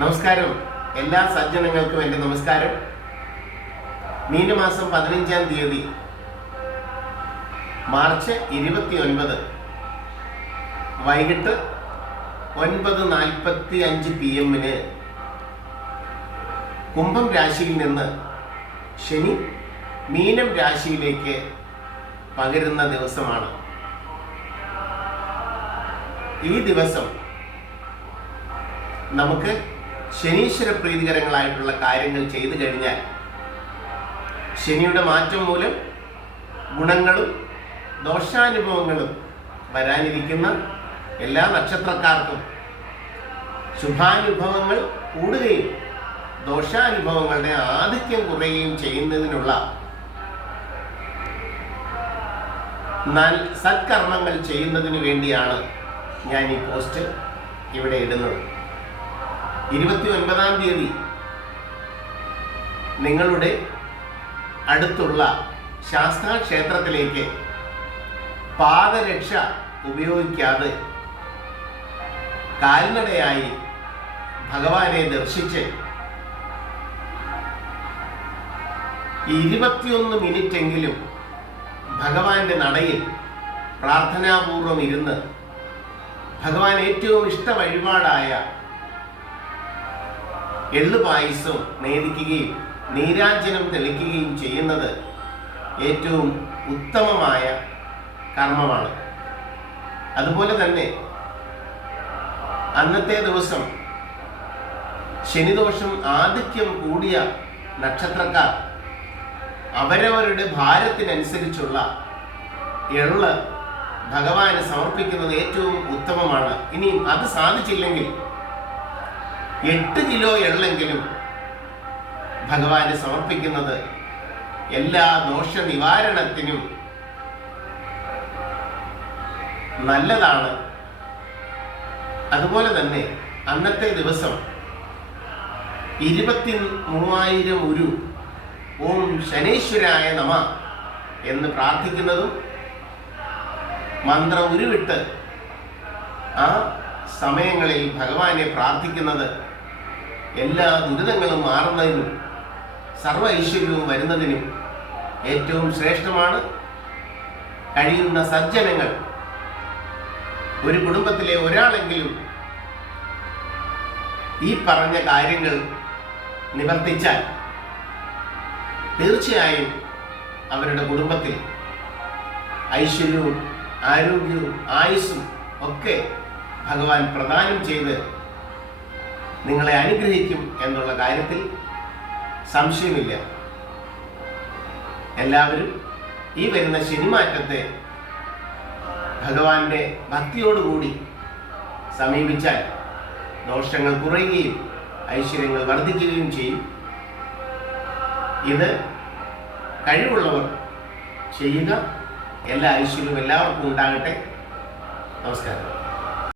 നമസ്കാരം. എല്ലാ സജ്ജനങ്ങൾക്കും എന്റെ നമസ്കാരം. മീനമാസം പതിനഞ്ചാം തീയതി മാർച്ച് ഇരുപത്തി ഒൻപത് വൈകിട്ട് ഒൻപത് നാൽപ്പത്തി അഞ്ച് പി എമ്മിന് കുംഭം രാശിയിൽ നിന്ന് ശനി മീനം രാശിയിലേക്ക് പകരുന്ന ദിവസമാണ്. ഈ ദിവസം നമുക്ക് ശനീശ്വര പ്രീതികരങ്ങളായിട്ടുള്ള കാര്യങ്ങൾ ചെയ്തു കഴിഞ്ഞാൽ ശനിയുടെ മാറ്റം മൂലം ഗുണങ്ങളും ദോഷാനുഭവങ്ങളും വരാനിരിക്കുന്ന എല്ലാ നക്ഷത്രക്കാർക്കും ശുഭാനുഭവങ്ങൾ കൂടുകയും ദോഷാനുഭവങ്ങളുടെ ആധിക്യം കുറയുകയും ചെയ്യുന്നതിനുള്ള സത്കർമ്മങ്ങൾ ചെയ്യുന്നതിന് വേണ്ടിയാണ് ഞാൻ ഈ പോസ്റ്റ് ഇവിടെ ഇടുന്നത്. ഇരുപത്തി ഒൻപതാം തീയതി നിങ്ങളുടെ അടുത്തുള്ള ശാസ്ത്രക്ഷേത്രത്തിലേക്ക് പാദരക്ഷ ഉപയോഗിക്കാതെ കാൽനടയായി ഭഗവാനെ ദർശിച്ച് ഇരുപത്തിയൊന്ന് മിനിറ്റെങ്കിലും ഭഗവാന്റെ നടയിൽ പ്രാർത്ഥനാപൂർവം ഇരുന്ന് ഭഗവാൻ ഏറ്റവും ഇഷ്ട വഴിപാടായ എള്ളു പായസവും നേദിക്കുകയും നീരാഞ്ജനം തെളിക്കുകയും ചെയ്യുന്നത് ഏറ്റവും ഉത്തമമായ കർമ്മമാണ്. അതുപോലെ തന്നെ അന്നത്തെ ദിവസം ശനിദോഷം ആധിക്യം കൂടിയ നക്ഷത്രക്കാർ അവരവരുടെ ഭാരത്തിനനുസരിച്ചുള്ള എള്ള് ഭഗവാന് സമർപ്പിക്കുന്നത് ഏറ്റവും ഉത്തമമാണ്. ഇനിയും അത് സാധിച്ചില്ലെങ്കിൽ എട്ട് കിലോ എള്ളെങ്കിലും ഭഗവാന് സമർപ്പിക്കുന്നത് എല്ലാ ദോഷ നിവാരണത്തിനും നല്ലതാണ്. അതുപോലെ തന്നെ അന്നത്തെ ദിവസം ഇരുപത്തി മൂവായിരം ഉരു ഓം ശനീശ്വരായ നമ എന്ന് പ്രാർത്ഥിക്കുന്നതും മന്ത്രം ഉരുവിട്ട് ആ സമയങ്ങളിൽ ഭഗവാനെ പ്രാർത്ഥിക്കുന്നത് എല്ലാ ദുരിതങ്ങളും മാറുന്നതിനും സർവ ഐശ്വര്യവും വരുന്നതിനും ഏറ്റവും ശ്രേഷ്ഠമാണ്. കഴിയുന്ന സജ്ജനങ്ങൾ ഒരു കുടുംബത്തിലെ ഒരാളെങ്കിലും ഈ പറഞ്ഞ കാര്യങ്ങൾ നിവർത്തിച്ചാൽ തീർച്ചയായും അവരുടെ കുടുംബത്തിൽ ഐശ്വര്യവും ആരോഗ്യവും ആയുസ്സും ഒക്കെ ഭഗവാൻ പ്രദാനം ചെയ്ത് നിങ്ങളെ അനുഗ്രഹിക്കും എന്നുള്ള കാര്യത്തിൽ സംശയമില്ല. എല്ലാവരും ഈ വരുന്ന ശനിമാറ്റത്തെ ഭഗവാന്റെ ഭക്തിയോടുകൂടി സമീപിച്ചാൽ ദോഷങ്ങൾ കുറയുകയും ഐശ്വര്യങ്ങൾ വർദ്ധിക്കുകയും ചെയ്യും. ഇത് കഴിവുള്ളവർ ചെയ്യുക. എല്ലാ ഐശ്വര്യവും എല്ലാവർക്കും ഉണ്ടാകട്ടെ. നമസ്കാരം.